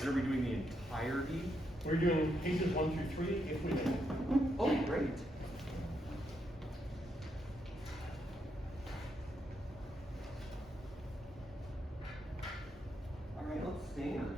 And are we doing the entirety? We're doing pieces 1 through 3 if we make it. Oh, great. All right, let's stand.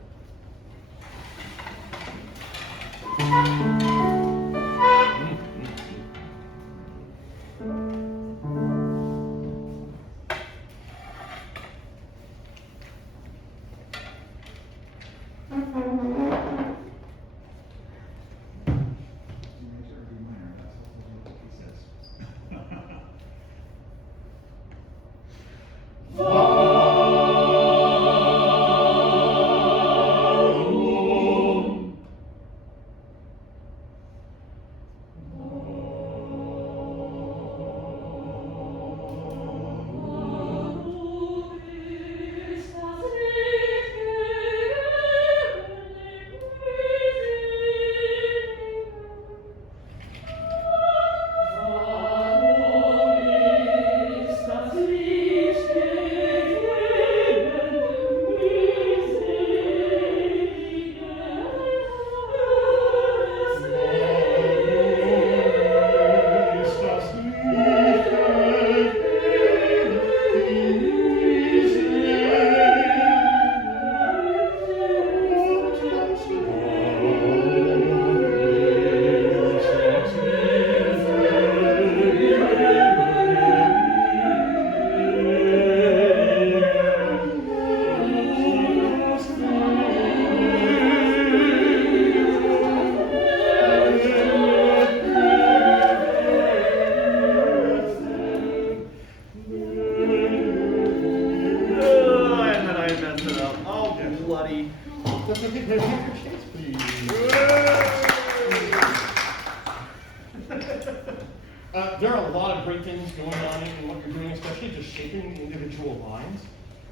There are a lot of great things going on in what you're doing, especially just shaping the individual lines.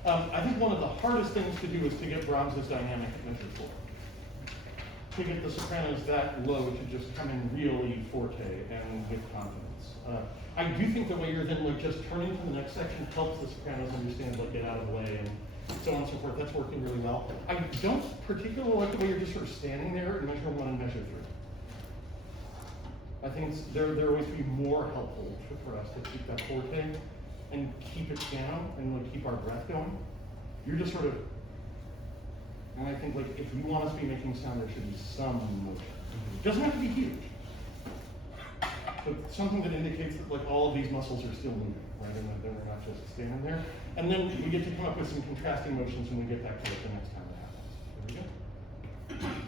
I think one of the hardest things to do is to get Brahms' dynamic at measure 4. To get the sopranos that low to just come in really forte and with confidence. I do think the way you're then just turning to the next section helps the sopranos understand, get out of the way and so on and so forth. That's working really well. I don't particularly like the way you're just sort of standing there in measure 1 and measure 3. I think there are ways to be more helpful for us to keep that forte and keep it down and keep our breath going. You're just sort of, and I think if you want us to be making sound, there should be some motion. It doesn't have to be huge, but something that indicates that all of these muscles are still moving, right? And that they're not just standing there. And then we get to come up with some contrasting motions when we get back to it the next time it happens. There we go.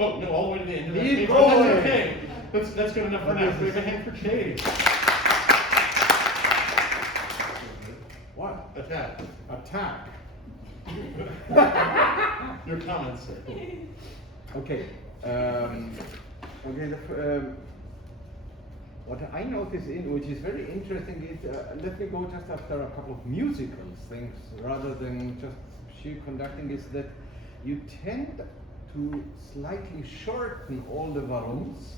Oh, no, all the way to the end of that Keep page. But that's going. okay. That's good enough for now. We have a hand for change. What? Attack. Attack. Your comments, sir. Okay. What I notice which is very interesting is, let me go just after a couple of musical things rather than just sheer conducting, is that you tend to slightly shorten all the varums,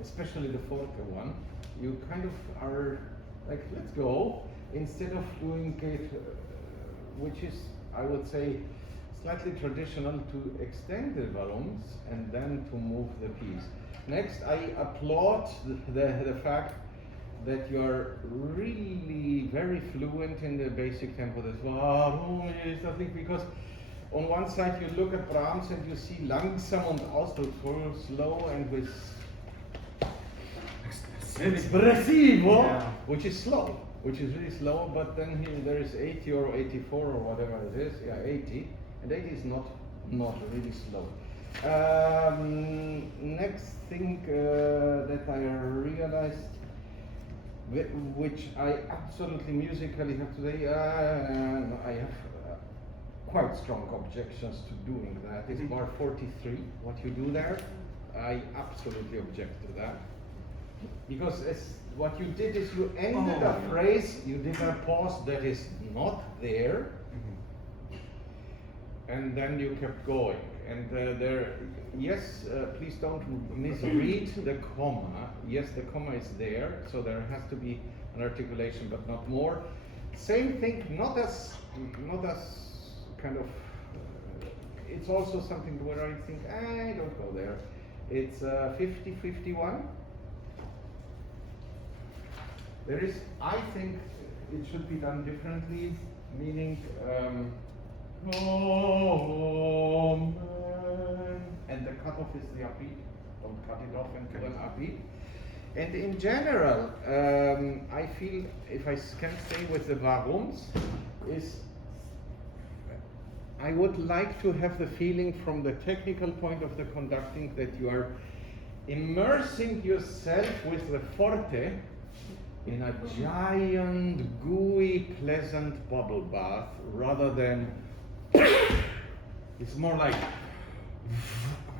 especially the forte one. You kind of are like, let's go, instead of doing it, which is, I would say, slightly traditional, to extend the varums and then to move the piece. Next, I applaud the fact that you're really very fluent in the basic tempo. That's I think, because on one side you look at Brahms and you see langsam und ausdrucksvoll, slow and with espressivo, Yeah. which is slow, which is really slow, but then here there is 80 or 84 or whatever it is, yeah, 80, and 80 is not really slow. Next thing that I realized, which I absolutely musically have today, I have quite strong objections to doing that. Is bar 43, what you do there, I absolutely object to that. Because what you did is you ended a phrase, you did a pause that is not there, and then you kept going. And yes, please don't misread the comma. Yes, the comma is there, so there has to be an articulation, but not more. Same thing, not as kind of. It's also something where I think I don't go there. It's 50-51. There is, I think, it should be done differently, meaning. And the cutoff is the upbeat. Don't cut it off and do an upbeat. And in general, I feel, if I can stay with the varums, is I would like to have the feeling from the technical point of the conducting that you are immersing yourself with the forte in a giant, gooey, pleasant bubble bath, rather than it's more like,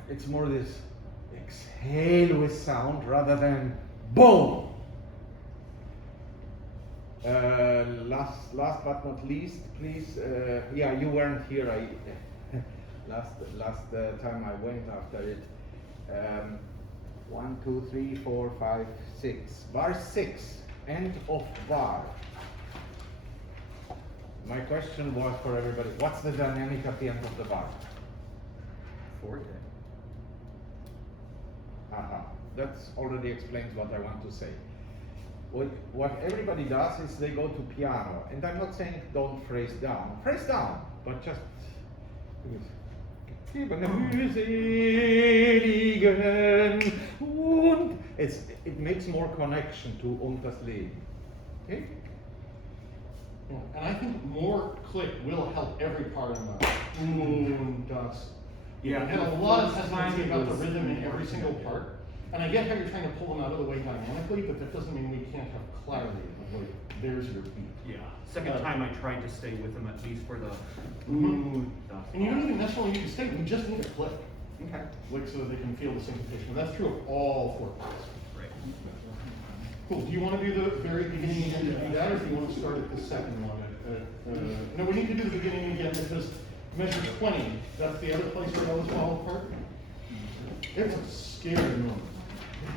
it's more this exhale with sound rather than boom. Last but not least, please, yeah, you weren't here. Last time I went after it. 1, 2, 3, 4, 5, 6. Bar 6, end of bar. My question was for everybody, what's the dynamic at the end of the bar? Forte. That already explains what I want to say. What everybody does is they go to piano, and I'm not saying don't phrase down, but just it makes more connection to das Leben. Okay? Yeah, and I think more click will help every part of the does. Yeah, And a the lot of first hesitancy time about it the was rhythm in more every single simple. part. And I get how you're trying to pull them out of the way dynamically, but that doesn't mean we can't have clarity. Like, there's your beat. Yeah. Second time I tried to stay with them at least for the stuff. And you don't even necessarily need to stay, you just need a click. Okay. Like, so that they can feel the syncopation. That's true of all 4 parts. Great. Cool. Do you want to do the very beginning again to do that, or do you want to start at the second one? No, we need to do the beginning again because measure 20, that's the other place where those fall apart. It's a scary moment.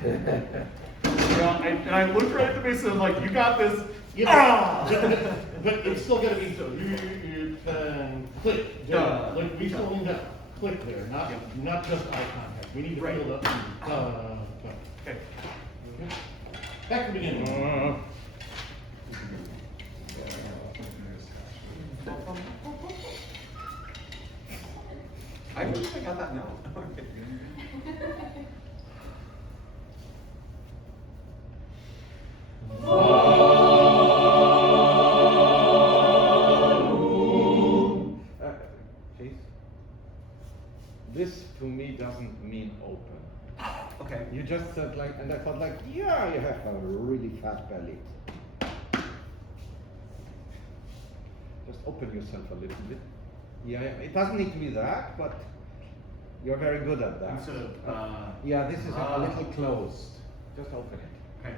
Yeah, and I looked right at the base and I'm like, you got this. Yeah, but it's still got to be you click. Duh. Like we still need that click there, not Yeah. not just eye contact. We need to Right. feel the Okay. Back to the beginning. I believe I got that now. Okay. Chase, this to me doesn't mean just said like, and I thought like, yeah, you have a really fat belly. Just open yourself a little bit. Yeah, it doesn't need to be that, but you're very good at that. Instead of, yeah, this is a little closed. Just open it. okay.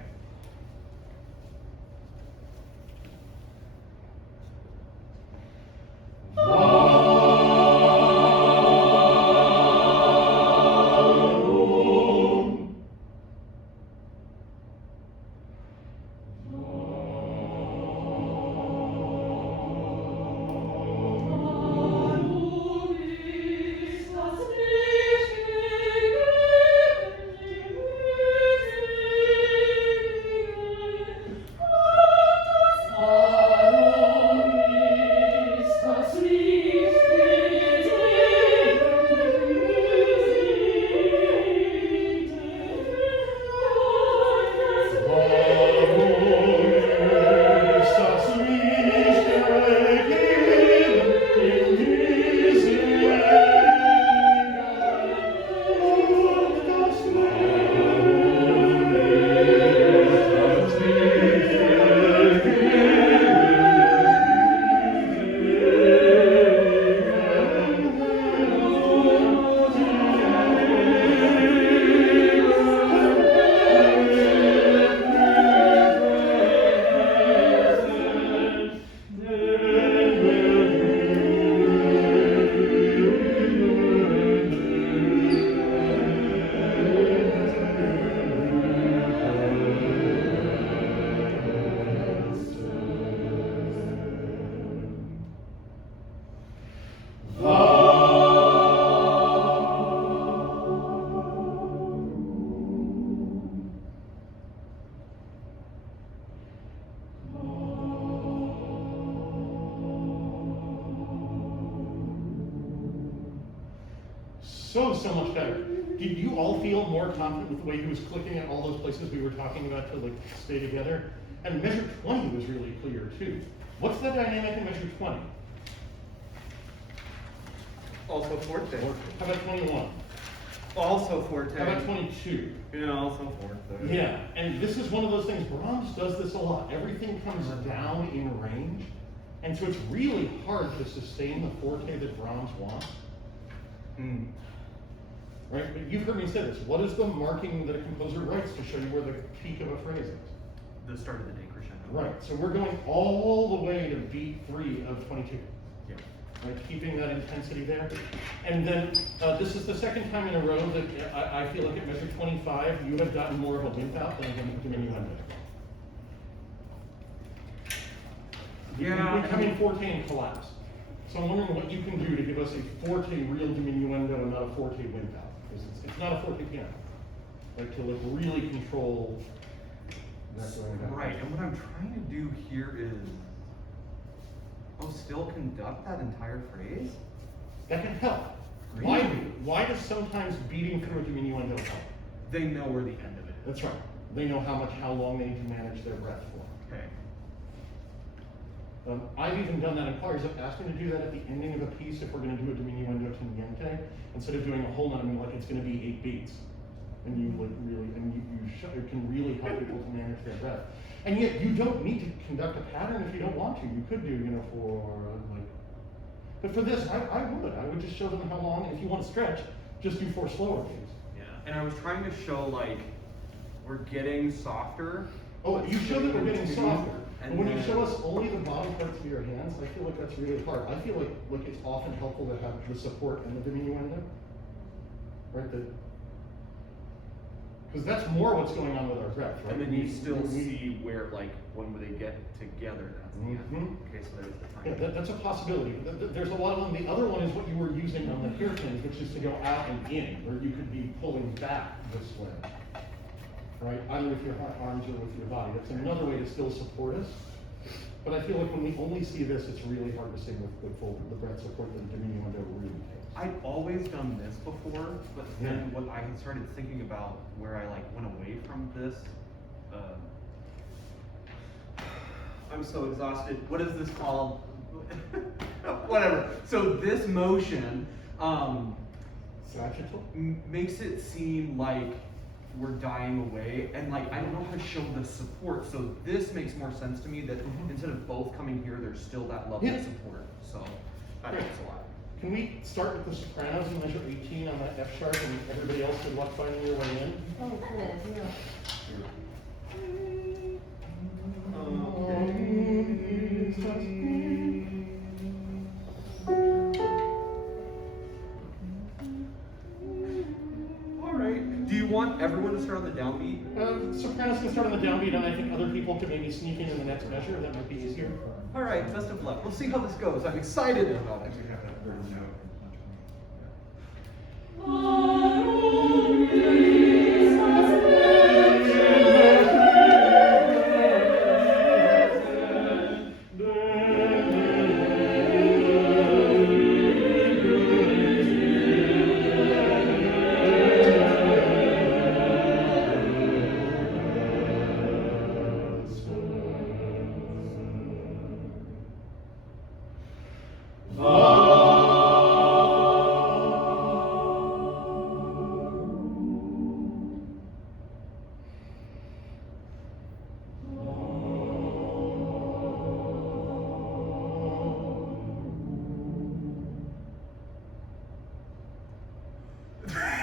So much better. Did you all feel more confident with the way he was clicking at all those places we were talking about to like stay together? And measure 20 was really clear too. What's the dynamic in measure 20? Also forte. How about 21? Also forte. How about 22? Yeah, also forte. Yeah, and this is one of those things, Brahms does this a lot. Everything comes down in range, and so it's really hard to sustain the forte that Brahms wants. Mm. Right? But you've heard me say this. What is the marking that a composer writes to show you where the peak of a phrase is? The start of the day crescendo. Right. So we're going all the way to beat 3 of 22. Yeah. Right? Keeping that intensity there. And then this is the second time in a row that I feel like at measure 25, you have gotten more of a wimp out than a diminuendo. Yeah. We come in forte and collapse. So I'm wondering what you can do to give us a forte real diminuendo and not a forte wimp out. Because it's not a forte piano. Like to like really control that going down. Right, and what I'm trying to do here is, still conduct that entire phrase? That can help. Really? Why does sometimes beating through a diminuendo help? They know where the end of it is. That's right. They know how long they need to manage their breath for. Okay. I've even done that in choirs. I've asked me to do that at the ending of a piece if we're going to do a diminuendo to niente. Instead of doing a whole note, I mean, like it's going to be 8 beats. And you like really, and it can really help people to manage their breath. And yet you don't need to conduct a pattern if you don't want to. You could do, for like, but for this, I would just show them how long. If you want to stretch, just do 4 slower beats. Yeah, and I was trying to show like, we're getting softer. Oh, you show that we're getting softer. And But when you then- show us only the bottom parts of your hands, I feel like that's really hard. I feel like it's often helpful to have the support and the diminuendo. Right? Because that's more what's going on with our breath, right? And then you still see where, like, when they get together, that's the Mhm. end. Okay, so there's the time. Yeah, that's a possibility. There's a lot of them. The other one is what you were using on the hairpins, which is to go out and in, where you could be pulling back this way. Right? Either with your arms or with your body. That's another way to still support us. But I feel like when we only see this, it's really hard to sing with the breath support that the diminuendo really takes. I'd always done this before, but then what I had started thinking about where I like went away from this, I'm so exhausted. What is this called? Whatever. So this motion Sagittal? makes it seem like were dying away, and like I don't know how to show the support. So this makes more sense to me that instead of both coming here, there's still that level of support. So that helps a lot. Can we start with the sopranos and measure 18 on that F sharp, and everybody else good luck finding your way in? Oh, cool, yeah. All right. Do you want everyone to start on the downbeat? Sopranos can start on the downbeat, and I think other people could maybe sneak in the next measure. That might be easier. All right. Best of luck. We'll see how this goes. I'm excited about it.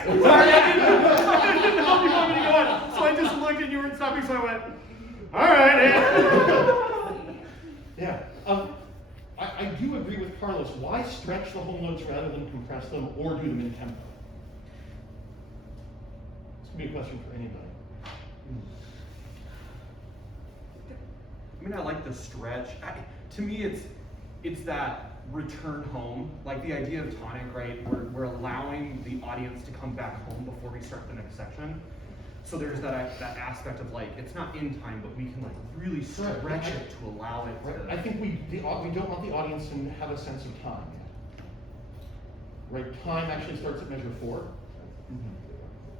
Sorry, I didn't know you wanted me to go on. So I just looked and you weren't stopping, so I went, all right. Yeah. I do agree with Carlos. Why stretch the whole notes rather than compress them or do them in tempo? This could be a question for anybody. I mean, I like the stretch. To me, it's that return home, like the idea of tonic, right? We're allowing the audience to come back home before we start the next section. So there's that aspect of like, it's not in time, but we can like really stretch it to allow it to. I think we don't want the audience to have a sense of time. Right? Time actually starts at measure 4.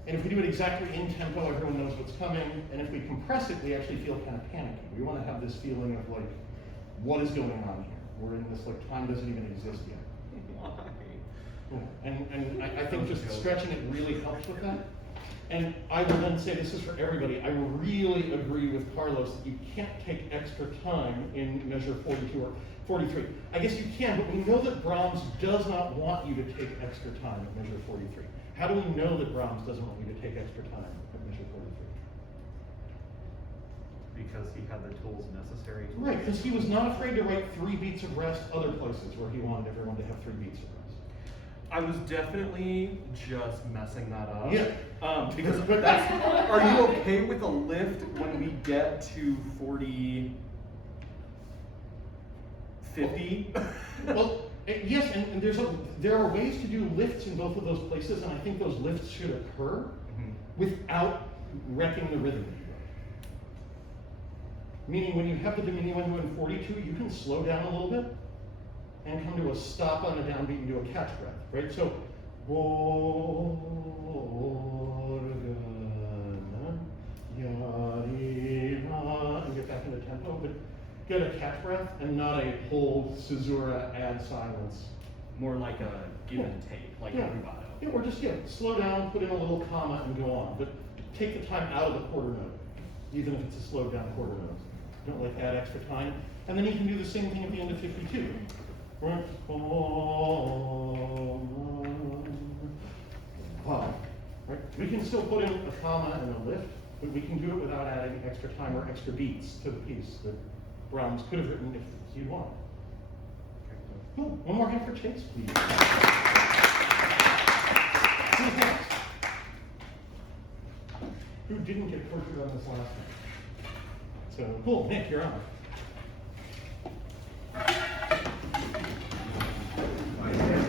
And if we do it exactly in tempo, everyone knows what's coming. And if we compress it, we actually feel kind of panicky. We want to have this feeling of like, what is going on here? We're in this like time doesn't even exist yet. Why? And I think just stretching it really helps with that. And I will then say, this is for everybody, I really agree with Carlos that you can't take extra time in measure 42 or 43. I guess you can, but we know that Brahms does not want you to take extra time at measure 43. How do we know that Brahms doesn't want you to take extra time at measure 43? Because he had the tools necessary. Right, because he was not afraid to write 3 beats of rest other places where he wanted everyone to have 3 beats of rest. I was definitely just messing that up. Yeah. Because that's, are you okay with a lift when we get to 40, 50? Well, yes, and there are ways to do lifts in both of those places, and I think those lifts should occur without wrecking the rhythm. Meaning when you have the diminuendo in 42, you can slow down a little bit and come to a stop on a downbeat and do a catch breath, right? So, and get back into tempo, but get a catch breath and not a whole caesura add silence. More like a give and take, like a rubato. Yeah, or just slow down, put in a little comma, and go on. But take the time out of the quarter note, even if it's a slowed down quarter note. Don't like add extra time. And then you can do the same thing at the end of 52. Right? Right? We can still put in a comma and a lift, but we can do it without adding extra time or extra beats to the piece that Brahms could have written if he'd wanted. Cool. One more hand for Chase, please. Who's next? Who didn't get tortured on this last one? So, cool. Nick, you're on.